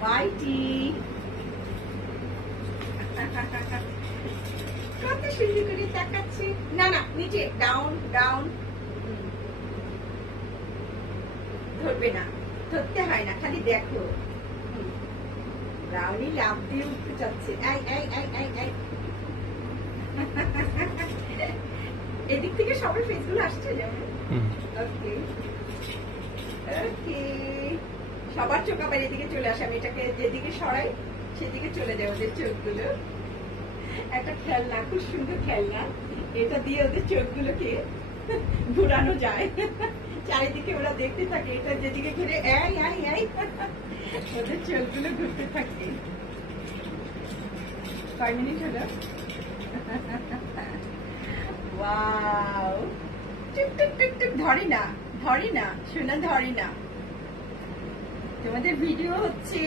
Whitey কত সুন্দর করে তাকাচ্ছে। না না নিচে ডাউন ডাউন ধরবে না ধরতে হয় না খালি দেখো। হুম। ব্রাউনি লাভ দিয়ে উঠতে চাচ্ছে। এই এই এই এই এই। এদিক থেকে সবার ফেসগুলো আসছে যেমন। ওকে ওকে সবার চোখ আবার এদিকে চলে আসে, আমি এটাকে যেদিকে সরাই সেদিকে চলে যায় ওদের চোখগুলো। একটা খেলনা, খুব সুন্দর খেলনা। এটা দিয়ে ওদের চোখগুলোকে ঘুরানো যায়। চারিদিকে ওরা দেখতে থাকে, এটা যেদিকে ঘুরে এই এই এই। ওদের চোখগুলো ঘুরতে থাকে। কয় মিনিট হলো? টুক টুক, ধরি না ধরি না, শোনা ধরি না। তোমাদের ভিডিও হচ্ছে।